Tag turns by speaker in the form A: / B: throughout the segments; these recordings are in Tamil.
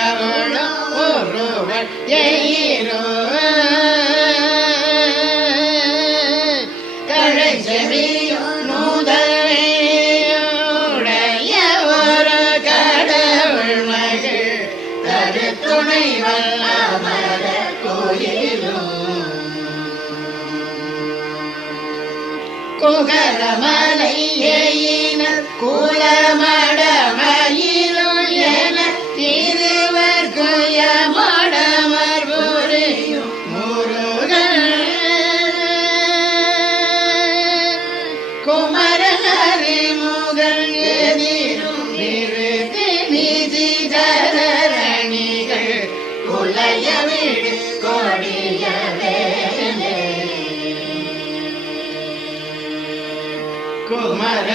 A: கருணம் ஒருவன் எயிரோ குகரமலை ஏயினர் கூலமலை मर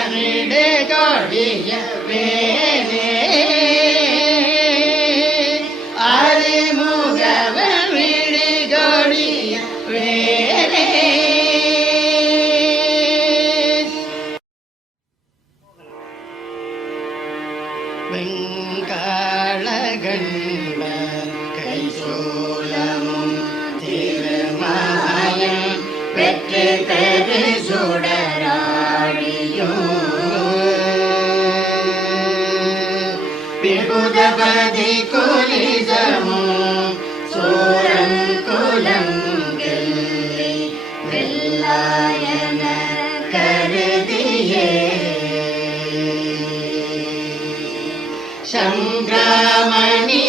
A: Ramani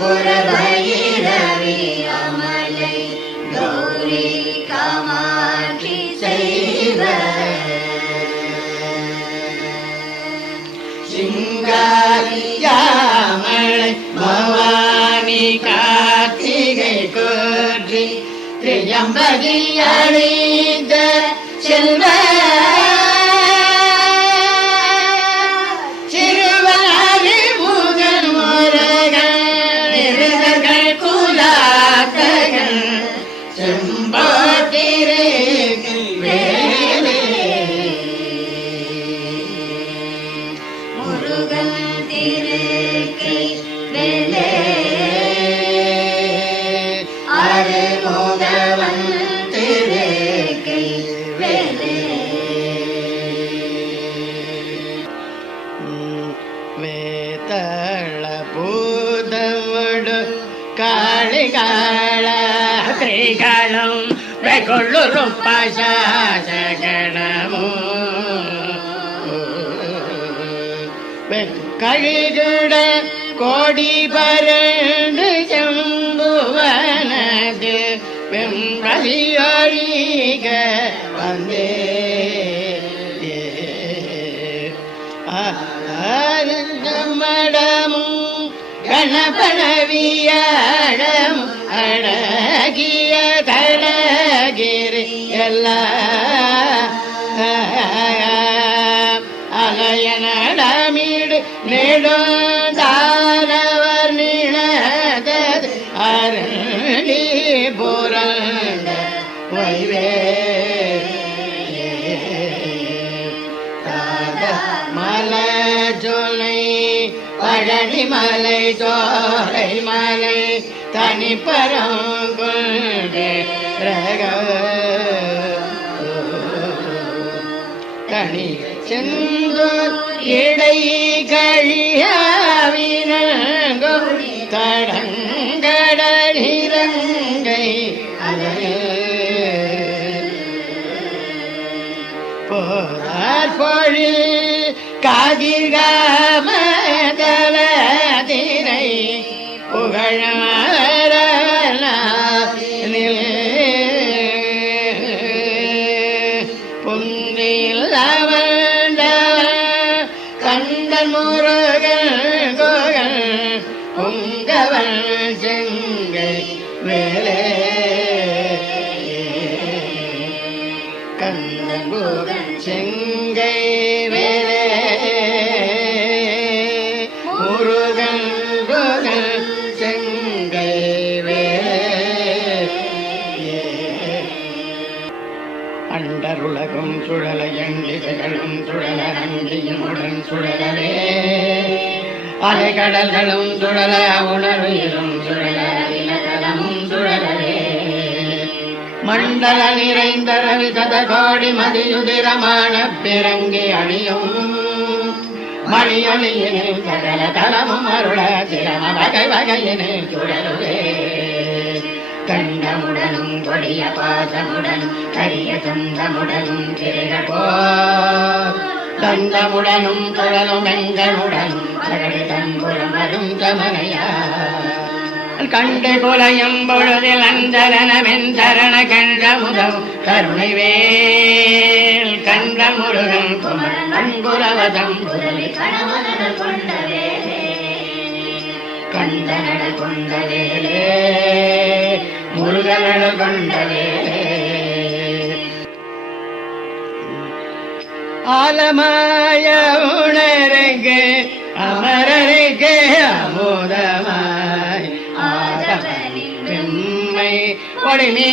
A: புறபயிரவி அமலை கௌரி காமாட்சி செய்வ சிங்காரியாமலை செல்வ Bye. கொள்ளுருப்பாசகணமோ கழிகிட கோடி பரண்டு செம்புவனது வெம்பதியொழிக வந்தே மடமும் கணபணவியடம் அழகிய தர மலை ஜோலை மலை தனி பரங்குண்டு ரக. தனி செந்தூர் இடை கழியாவினங்கோ தடங்கடலிரங்கை போதார் பொழில் காதிர்காமதலதிரை புகழாரில் புந்தில் அவண்ட கண்டன் முருகன் கோகன் பொங்கவன் செங்கை வேலே கண்ணன் கோகன் செங்கை சுழலவே அலைகடல்களும் சுழல உணர்விலும் சுழல இலக்கணமும் சுழலவே மண்டல நிறைந்த ரவி சதகோடி மதியுதிரமான பிறங்கி அணியும் மணியொலியினில் சகல தலமும் அருள சிரம வகை வகையினில் சுழலுவே கண்டமுடனும் கொடிய பாசமுடனும் கரிய சொந்தமுடனும் திரையபோ கந்தமுடனும் குழலும் எங்களுடனும் சகடு தமனையா. கண்டு குலையும் பொழுதில் அந்தரனமென் சரண கண்ட முதம் கருணை வேல் கண்ட முருகன் குமர் அன்புரவதம் புதலி
B: கணவனர்கள் கொண்ட வேலே.
A: கண்டனடல் கொண்ட வேலே முருகனடல் கொண்ட ஆலமாய உணரங்கு அமரருக்கு அமுதமாய். ஆதவனின் பெண்மை ஒளிமீ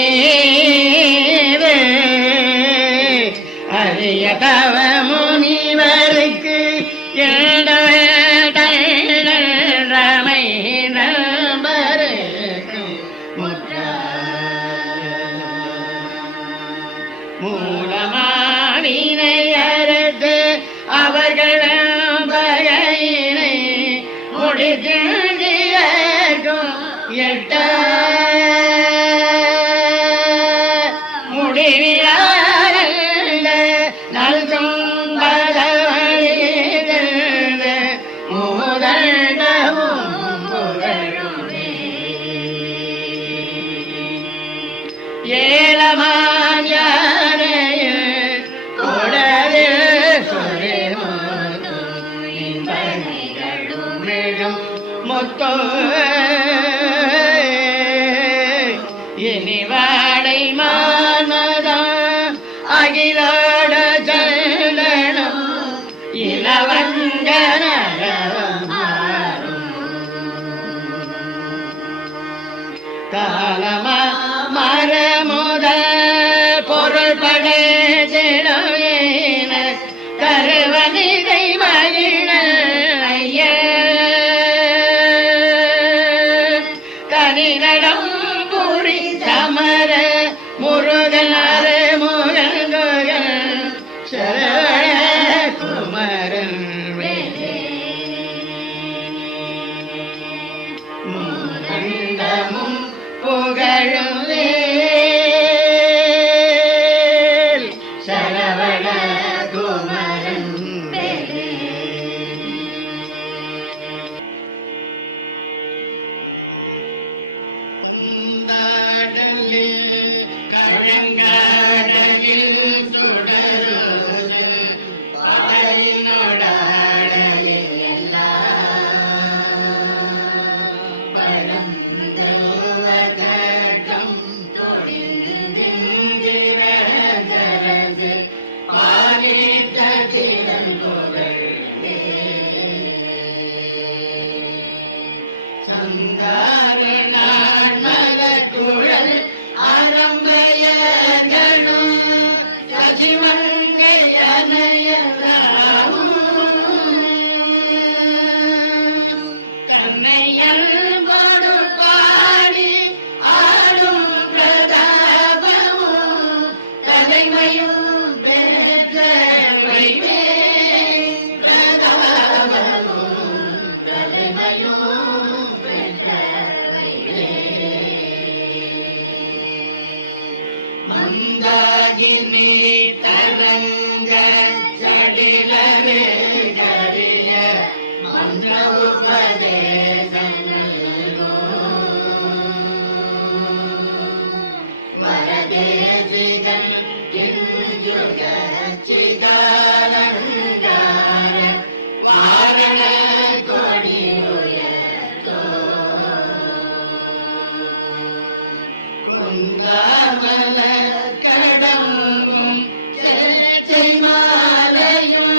A: Amen. மாலையும்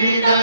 A: vida.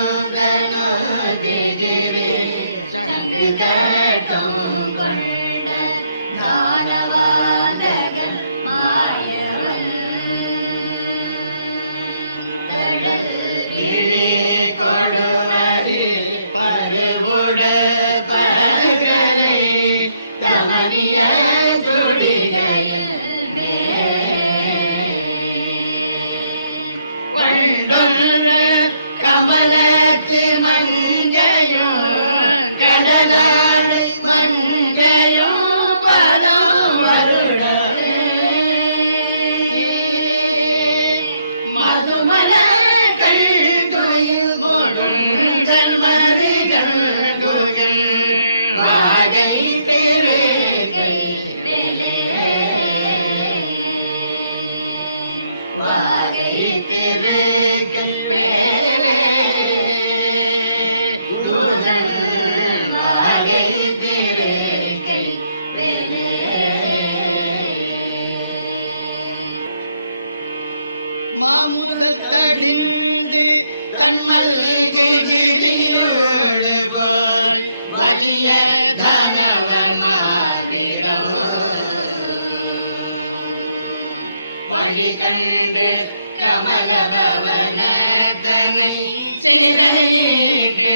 A: கமலவன தனை சிறையிட்டு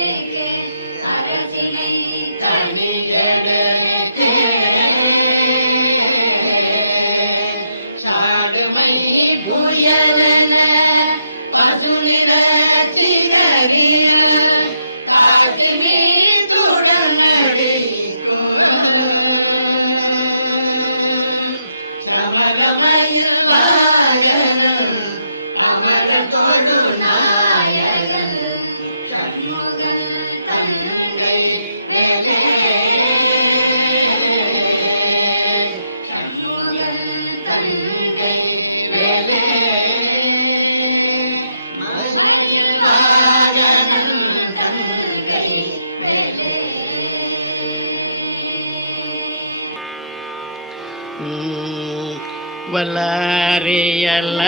A: வல்லாரியல்ல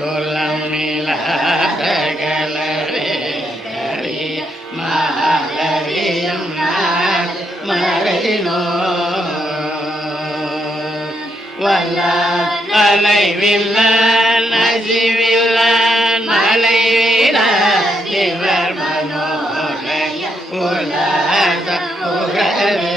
A: குலமிலாதகலரே மாலரியம் மறைனோ. வல்ல அலைவில்ல நசிவில்ல மலைவில இவர் மனோலய உலக உறவே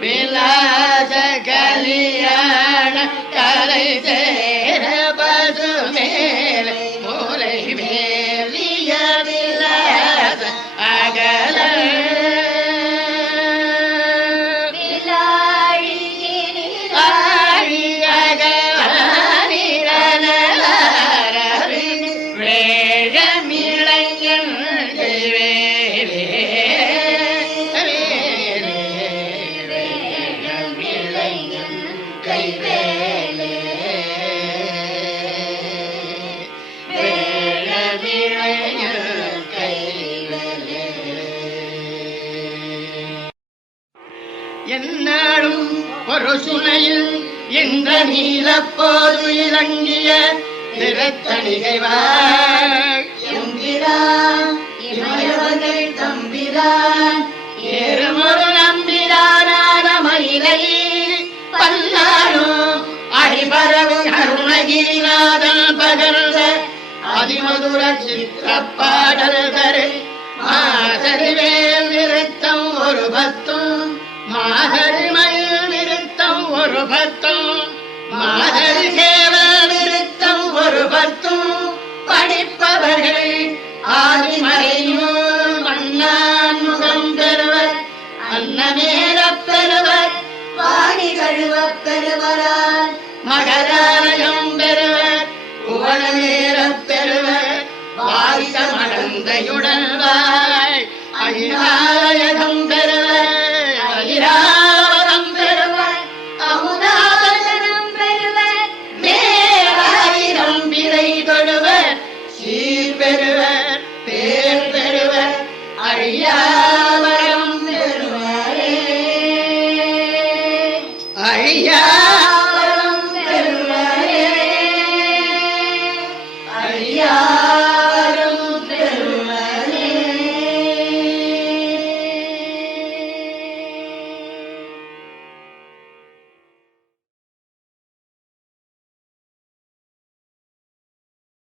A: விலாச கலியான கலை நிறத்தணிகைவார்
B: எம்பிரான் இமயவர்கள் தம்பிரான்
A: ஏறுமொரு நம்பிரான மயிலை பல்லாடும் அடிபரவு அருணகிரிநாதன் பகர்ந்த அதிமதுர சித்திரப்பாடல் தரு மாசறிவேல் நிறுத்தம் ஒரு பத்தும் மாதரிமயில் நிறுத்தம் ஒரு பத்தும். ஆதிமறையூர் மன்னான் முகம் பெறுவர் அன்னமேறப் பெறுவர்
B: வாடி கழுவப் பெறுவரால்
A: பெறுவர் புவனமேறப் பெறுவர். வாரிச மடந்தையுடன் வாய் அகிலாயகம் பெறுவர்.